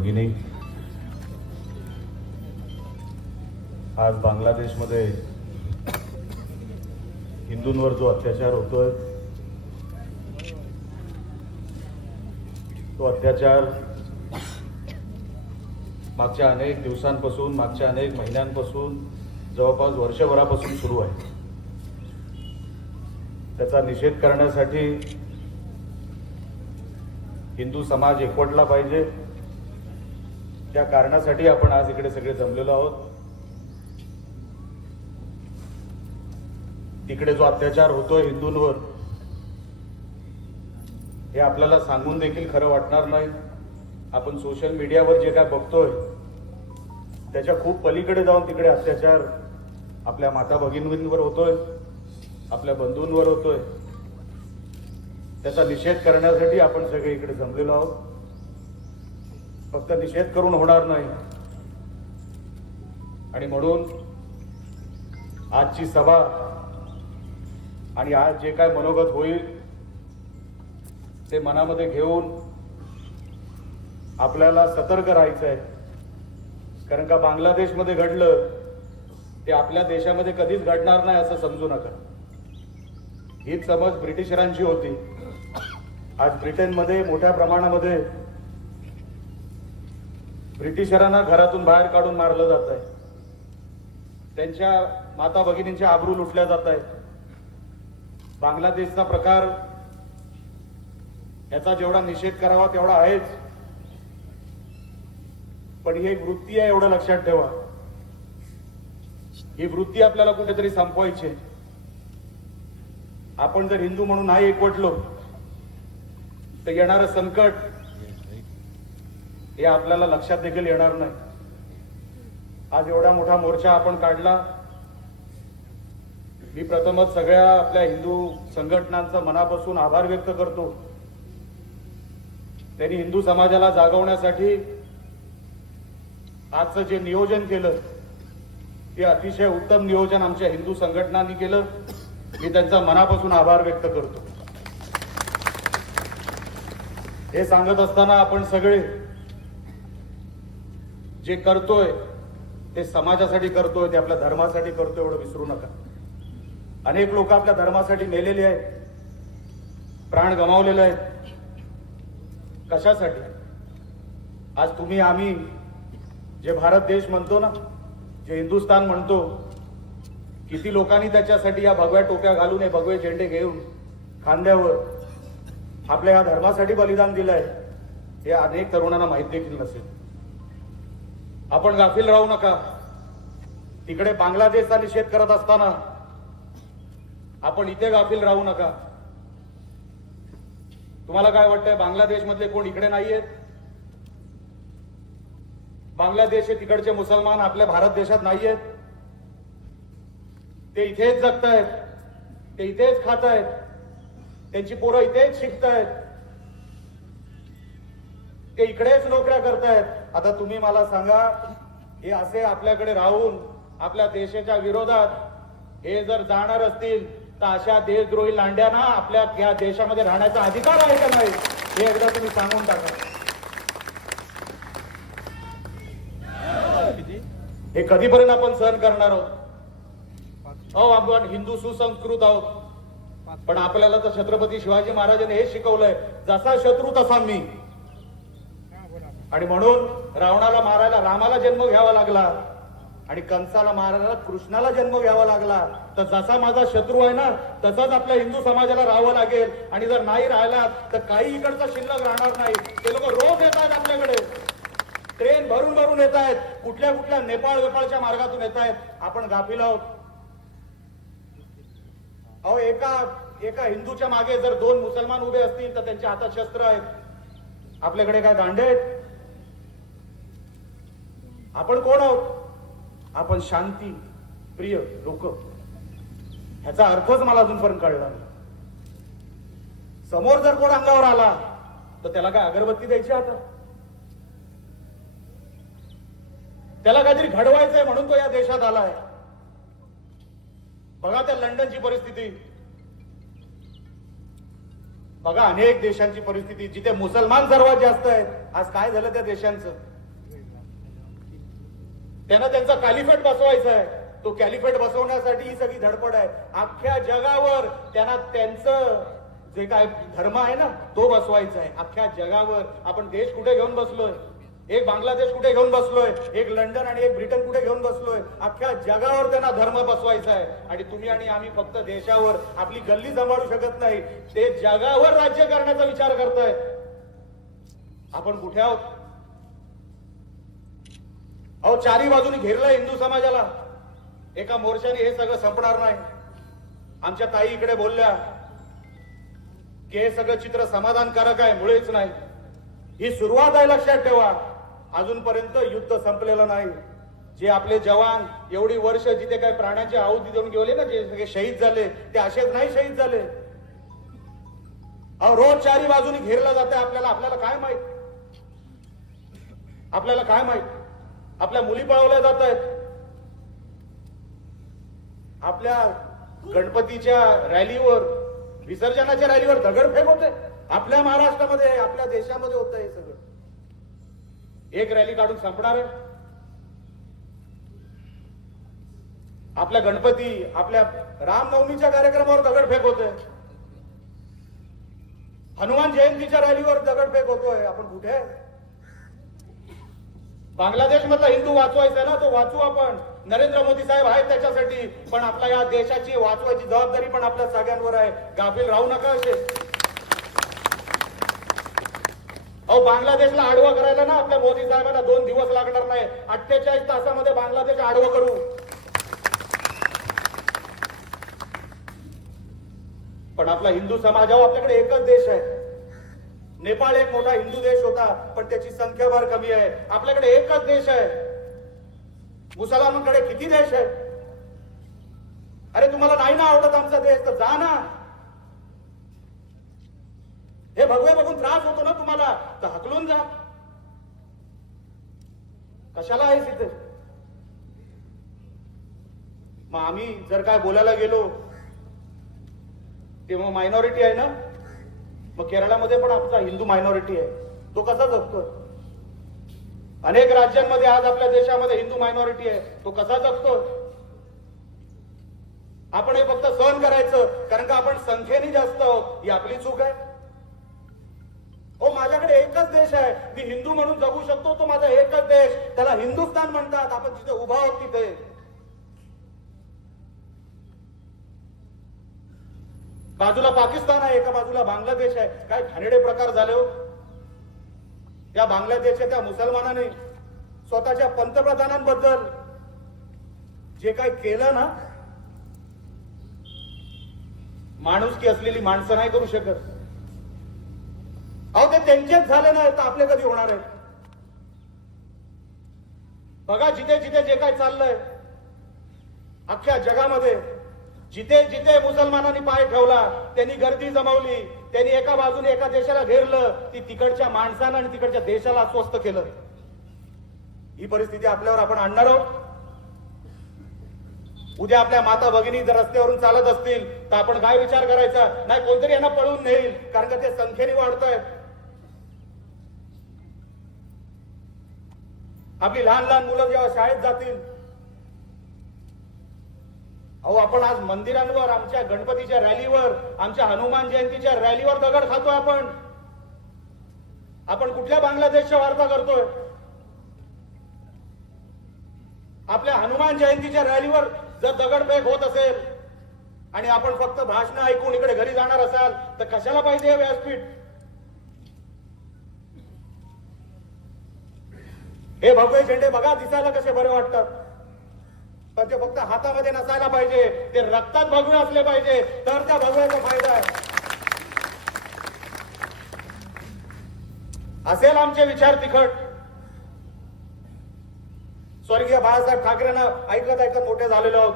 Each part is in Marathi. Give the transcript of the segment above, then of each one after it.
भगिनी, आज बांगलादेशमध्ये हिंदूंवर जो अत्याचार होतोय तो अत्याचार मागच्या अनेक दिवसांपासून, मागच्या अनेक महिन्यांपासून, जवळपास वर्षभरापासून सुरू आहे। त्याचा निषेध करण्यासाठी हिंदू समाज एकवटला पाहिजे, त्या कारणासाठी आपण आज इकडे सगळे जमलेलो आहोत। तिकडे जो अत्याचार होतोय हिंदूंवर, हे आपल्याला सांगून देखील खरं वाटणार नाही। आपण सोशल मीडियावर जे काय बघतोय त्याच्या खूप पलीकडे जाऊन तिकडे अत्याचार आपल्या माता भगिनींवर होतोय, आपल्या बंधूंवर होतोय। त्याचा निषेध करण्यासाठी आपण सगळे इकडे जमलेलो आहोत। फक्त निषेध करून होणार नाही, आणि म्हणून आजची सभा आणि आज जे काय मनोगत होईल ते मनामध्ये घेऊन आपल्याला सतर्क राहायचं आहे। कारण का बांगलादेशमध्ये घडलं ते आपल्या देशामध्ये कधीच घडणार नाही असं समजू नका। हीच समज ब्रिटिशरांची होती। आज ब्रिटनमध्ये मोठ्या प्रमाणामध्ये ब्रिटिशरांना घरातून बाहेर काढून मारलं जात आहे, त्यांच्या माता भगिनींचे आबरू लुटल्या जात आहेत। बांगलादेशचा प्रकार याचा जेवढा निषेध करावा तेवढा आहेच, पण ही एक वृत्ती आहे एवढं लक्षात ठेवा। ही वृत्ती आपल्याला कुठेतरी संपवायची आहे। आपण जर हिंदू म्हणून नाही एकवटलो तर येणारं संकट हे आपल्याला लक्षात देखील येणार नाही। आज एवढा मोठा मोर्चा आपण काढला, मी प्रथमच सगळ्या आपल्या हिंदू संघटनांचा मनापासून आभार व्यक्त करतो। त्यांनी हिंदू समाजाला जागवण्यासाठी आजचं जे नियोजन केलं ते अतिशय उत्तम नियोजन आमच्या हिंदू संघटनांनी केलं। मी त्यांचा मनापासून आभार व्यक्त करतो। हे सांगत असताना आपण सगळे जे करतोय ते समाजासाठी करतोय, ते आपल्या धर्मासाठी करतोय एवढं विसरू नका। अनेक लोक आपल्या धर्मासाठी मेलेले आहेत, प्राण गमावलेले आहेत। कशासाठी? आज तुम्ही आम्ही जे भारत देश म्हणतो ना, जे हिंदुस्थान म्हणतो, किती लोकांनी त्याच्यासाठी या भगव्या टोप्या घालून, हे भगवे झेंडे घेऊन खांद्यावर आपल्या या धर्मासाठी बलिदान दिलंय, हे अनेक तरुणांना माहित देखील नसेल। आपण गाफील राहू नका। तिकडे बांगलादेशचा निषेध करत असताना आपण इथे गाफील राहू नका। तुम्हाला काय वाटतंय, बांगलादेश मधले कोण इकडे नाहीयेत? बांगलादेश तिकडचे मुसलमान आपल्या भारत देशात नाहीयेत? ते इथेच जगतायत, ते इथेच खातायत, त्यांची पोरं इथेच शिकतायत, ते इकडेच नोकऱ्या करतायत। आता तुम्ही मला सांगा, हे असे आपल्याकडे राहून आपल्या देशाच्या विरोधात हे जर जाणार असतील तर अशा देशद्रोही लांड्यांना आपल्या या देशामध्ये राहण्याचा अधिकार आहे का नाही, हे एकदा तुम्ही सांगून टाका। हे कधीपर्यंत आपण सहन करणार आहोत? आपण हिंदू सुसंस्कृत आहोत, पण आपल्याला तर छत्रपती शिवाजी महाराजांनी हे शिकवलंय, जसा शत्रू तसा मी। आणि म्हणून रावणाला मारायला रामाला जन्म घ्यावा लागला, आणि कंसाला मारायला कृष्णाला जन्म घ्यावा लागला। तर जसा माझा शत्रू आहे ना, तसाच आपल्या हिंदू समाजाला राहावं लागेल। आणि जर नाही राहिला तर काही इकडचा शिल्लक राहणार नाही। ते लोक रोज येत आहेत आपल्याकडे, ट्रेन भरून भरून येत आहेत, कुठल्या कुठल्या नेपाळच्या मार्गातून येत आहेत। आपण गाफील आहोत। अहो, एका हिंदूच्या मागे जर दोन मुसलमान उभे असतील तर त्यांच्या हातात शस्त्र आहेत। आपल्याकडे काय दांडे आहेत? आपण कोण आहोत? आपण शांती प्रिय लोक। ह्याचा अर्थच मला अजूनपर्यंत कळला नाही। समोर जर कोण अंगावर आला तर त्याला काय अगरबत्ती द्यायची? आता त्याला काहीतरी घडवायचंय म्हणून तो या देशात आलाय। बघा त्या लंडनची परिस्थिती, बघा अनेक देशांची परिस्थिती, जिथे मुसलमान सर्वात जास्त आहेत। आज काय झालं त्या देशांचं? त्यांना त्यांचा कॅलिफेट बसवायचा आहे. तो कॅलिफेट बसवण्यासाठी ही सगळी धडपड आहे. अख्ख्या जगावर त्यांना त्यांचं जे काय धर्म आहे ना तो बसवायचा आहे. अख्ख्या जगावर आपण देश कुठे घेऊन बसलोय? एक बांगलादेश कुठे घेऊन बसलोय, एक लंडन आणि एक ब्रिटन कुठे घेऊन बसलोय? अख्ख्या जगावर त्यांना धर्म बसवायचा आहे. आणि तुम्ही आणि आम्ही फक्त देशावर आपली गल्ली सांभाळू शकत नाही, ते जगावर राज्य करण्याचा विचार करताय. आपण कुठे आहोत? अहो, चारी बाजूने घेरलं हिंदू समाजाला. एका मोर्चाने हे सगळं संपणार नाही. आमच्या ताई इकडे बोलल्या की हे सगळं चित्र समाधानकारक आहे, मुळेच नाही. ही सुरुवात आहे, लक्षात ठेवा. अजूनपर्यंत युद्ध संपलेलं नाही. जे आपले जवान एवढी वर्ष जिथे काही प्राण्याची आहुती देऊन गेले ना, जे सगळे शहीद झाले, ते असेच नाही शहीद झाले. अहो, रोज चारी बाजूनी घेरलं जाते. आपल्याला काय माहित? आपल्याला काय माहित? आपल्या मुली पळवल्या जात आहेत. आपल्या गणपतीच्या रॅलीवर, विसर्जनाच्या रॅलीवर दगडफेक होते. आपल्या महाराष्ट्रामध्ये, आपल्या देशामध्ये होत आहे हे सगळं. एक रॅली काढून संपणार आहे? आपल्या गणपती, आपल्या रामनवमीच्या कार्यक्रमावर दगडफेक होते. हनुमान जयंतीच्या रॅलीवर दगडफेक होतोय. आपण कुठे? बांगलादेश मधला हिंदू वाचवायचा ना, तो वाचू आपण. नरेंद्र मोदी साहेब आहेत त्याच्यासाठी. पण आपल्या या देशाची वाचवायची जबाबदारी पण आपल्या सगळ्यांवर आहे. गाफील राहू नका असे. अहो, बांगलादेशला आडवा करायला ना आपल्या मोदी साहेबांना 2 दिवस लागणार नाही. 48 तासामध्ये बांगलादेश आडवं करू. पण आपला हिंदू समाजावर आपल्याकडे एकच देश आहे. नेपाळ एक मोठा हिंदू देश होता, पण त्याची संख्या फार कमी आहे. आपल्याकडे एकच देश आहे. मुसलमानांकडे किती देश आहे? अरे, तुम्हाला नाही ना आवडत आमचा देश, तर जा ना. हे भगवे बघून त्रास होतो ना तुम्हाला, तर हकलून जा. कशाला आहे तिथे? मग आम्ही जर काय बोलायला गेलो तेव्हा मायनॉरिटी आहे ना. मग केरळामध्ये पण आमचा हिंदू मायनॉरिटी आहे, तो कसा जगतो? अनेक राज्यांमध्ये आज आपल्या देशामध्ये हिंदू मायनॉरिटी आहे, तो कसा जगतो? आपण हे फक्त सहन करायचं कारण का आपण संख्येने जास्त आहोत, ही आपली चूक आहे. हो, माझ्याकडे एकच देश आहे, मी हिंदू म्हणून जगू शकतो. तो माझा एकच देश, त्याला हिंदुस्थान म्हणतात. आपण जिथे उभा आहोत तिथे. बाजूला पाकिस्तान आहे, एका बाजूला बांगलादेश आहे. काय घाणेरडे प्रकार झाले हो. त्या बांगलादेशच्या त्या मुसलमानाने स्वतःच्या पंतप्रधानांबद्दल जे काय केलं ना, माणुसकी असलेली माणसं नाही करू शकत. अहो, ते त्यांचेच झाले नाही तर आपले कधी होणार आहे? बघा, जिथे जिथे जे काय चाललंय अख्ख्या जगामध्ये, जिथे जिथे मुसलमानांनी पाय ठेवला त्यांनी गर्दी जमवली, त्यांनी एका बाजूने एका देशाला घेरलं, ती तिकडच्या माणसांना आणि तिकडच्या देशाला अस्वस्थ केलं. ही परिस्थिती आपल्यावर आपण आणणार आहोत. उद्या आपल्या माता भगिनी जर रस्त्यावरून चालत असतील तर आपण काय विचार करायचा? नाही, कोणतरी यांना पळवून नेईल, कारण का ते संख्येने वाढत आहेत. आपली लहान लहान मुलं जेव्हा शाळेत जातील, अहो, आपण आज मंदिरांवर, आमच्या गणपतीच्या रॅलीवर, आमच्या हनुमान जयंतीच्या रॅलीवर दगड खातोय. आपण कुठल्या बांगलादेशच्या वार्ता करतोय? आपल्या हनुमान जयंतीच्या रॅलीवर जर दगडफेक होत असेल आणि आपण फक्त भाषण ऐकून इकडे घरी जाणार असाल तर कशाला पाहिजे हे व्यासपीठ? हे भगवे झेंडे बघा, दिसायला कसे बरे वाटतात, पण ते फक्त हातामध्ये नसायला पाहिजे. ते रक्तात भगवे असले पाहिजे, तर त्या भगव्याचा फायदा आहे. असेल आमचे विचार तिखट. स्वर्गीय बाळासाहेब ठाकरेंना ऐकत ऐकत मोठे झालेलो आहोत.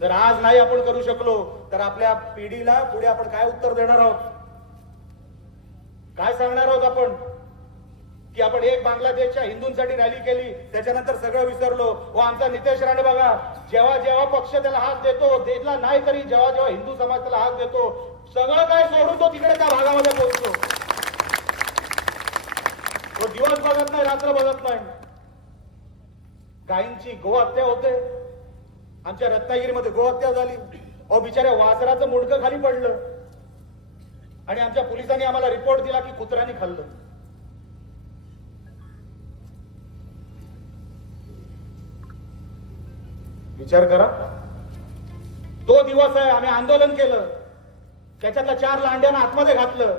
जर आज नाही आपण करू शकलो तर आपल्या पिढीला पुढे आपण काय उत्तर देणार आहोत? काय सांगणार आहोत आपण? की आपण एक बांगलादेशच्या हिंदूंसाठी रॅली केली, त्याच्यानंतर सगळं विसरलो. व आमचा नितेश राणे बघा, जेव्हा जेव्हा पक्ष त्याला हात देतो, देतला नाही तरी जेव्हा जेव्हा हिंदू समाज त्याला हात देतो, सगळं काय सोडून तो तिकडे त्या भागामध्ये पोहोचतो. तो दिवस बघत नाही, रात्र बघत नाही. गायींची गोहत्या होते. आमच्या रत्नागिरीमध्ये गोहत्या झाली. अहो बिचाऱ्या वासराचं मुंडकं खाली पडलं आणि आमच्या पोलिसांनी आम्हाला रिपोर्ट दिला की कुत्र्याने खाल्लं. विचार करा. तो दिवस आहे. आम्ही आंदोलन केलं, त्याच्यातल्या 4 लांड्यांना आतमध्ये घातलं.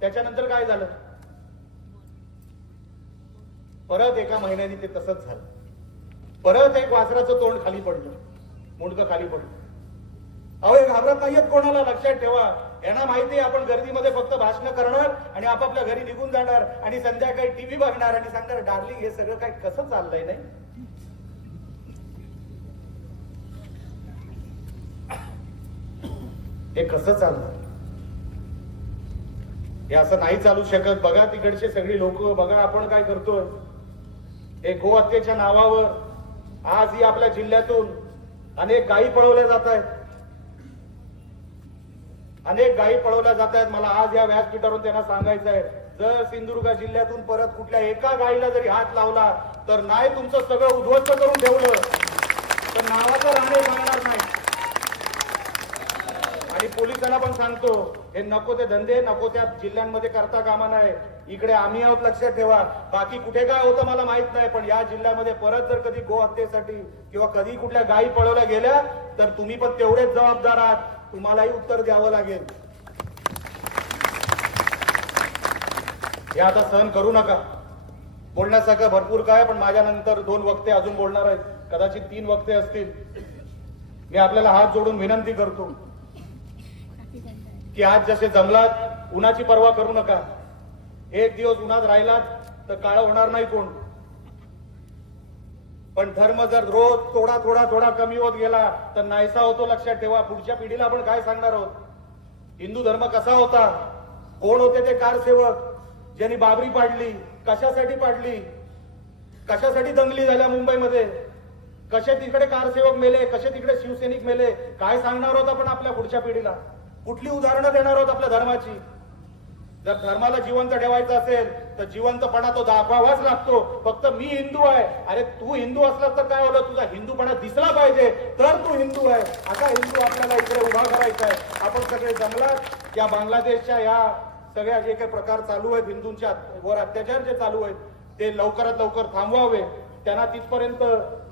त्याच्यानंतर काय झालं? परत एका महिन्याने ते तसंच झालं. परत एक वासराचं तोंड खाली पडलं, मुंडकं खाली पडलं. अहो हे घाबरत नाहीयेत कोणाला. लक्षात ठेवा, यांना माहिती आहे आपण गर्दीमध्ये फक्त भाषण करणार आणि आपापल्या घरी निघून जाणार आणि संध्याकाळी टीव्ही बघणार आणि सांगणार डार्लिंग हे सगळं काय कसं चाललंय. नाही हे कसं चाललं, हे असं नाही चालू शकत. बघा तिकडचे सगळी लोक, बघा आपण काय करतोय. हे गोहत्येच्या नावावर आजही आपल्या जिल्ह्यातून अनेक गायी पळवल्या जात आहेत. अनेक गायी पळवल्या जात आहेत. मला आज या व्यासपीठावरून त्यांना सांगायचं आहे, जर सिंधुदुर्ग जिल्ह्यातून परत कुठल्या एका गायीला जरी हात लावला तर नाही तुमचं सगळं उद्ध्वस्त करून ठेवलं तर नावाचं राहणे राहणार नाही. आणि पोलिसांना पण सांगतो, हे नको ते धंदे नको त्या जिल्ह्यांमध्ये करता कामा नये. इकडे आम्ही आहोत, लक्षात ठेवा. बाकी कुठे काय होतं मला माहित नाही, पण या जिल्ह्यामध्ये परत जर कधी गोहत्येसाठी किंवा कधी कुठल्या गायी पळवल्या गेल्या तर तुम्ही पण तेवढेच जबाबदार आहात. तुम्हालाही उत्तर द्यावं लागेल. हे आता सहन करू नका. बोलण्यासारखं भरपूर काय, पण माझ्यानंतर 2 वक्ते अजून बोलणार आहेत, कदाचित 3 वक्ते असतील. मी आपल्याला हात जोडून विनंती करतो की आज जसे जंगलात उन्हाची पर्वा करू नका. एक दिवस उन्हात राहिलात तर काळं होणार नाही कोण. पण धर्म जर रोज थोडा थोडा थोडा कमी होत गेला तर नाहीसा होतो. लक्षात ठेवा. पुढच्या पिढीला आपण काय सांगणार आहोत? हिंदू धर्म कसा होता? कोण होते ते कारसेवक ज्यांनी बाबरी पाडली? कशासाठी पाडली? कशासाठी दंगली झाल्या मुंबईमध्ये? कसे तिकडे कारसेवक मेले, कसे तिकडे शिवसैनिक मेले? काय सांगणार आहोत आपण आपल्या पुढच्या पिढीला? कुठली उदाहरणं देणार आहोत आपल्या धर्माची? जर धर्माला जिवंत ठेवायचं असेल तर जिवंतपणा तो दाखवावाच लागतो. फक्त मी हिंदू आहे, अरे तू हिंदू असलास तर काय होलं? तुझा हिंदूपणा दिसला पाहिजे तर तू हिंदू आहे. असा हिंदू आपल्याला इकडे उभा करायचा आहे. आपण सगळे जंगलात या बांगलादेशच्या या सगळ्या जे काही प्रकार चालू आहेत, हिंदूंच्या वर अत्याचार जे चालू आहेत ते लवकरात लवकर थांबवावे. त्यांना तिथपर्यंत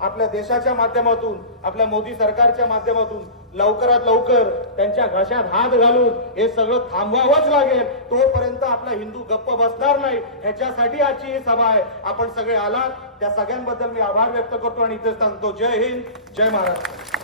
आपल्या देशाच्या माध्यमातून, आपल्या मोदी सरकारच्या माध्यमातून लवकरात लवकर त्यांच्या घशात हात घालून हे सगळं थांबवावंच लागेल. तोपर्यंत आपला हिंदू गप्प बसणार नाही. ह्याच्यासाठी आजची ही सभा आहे. आपण सगळे आलात त्या सगळ्यांबद्दल मी आभार व्यक्त करतो आणि इथेच सांगतो. जय हिंद, जय महाराष्ट्र.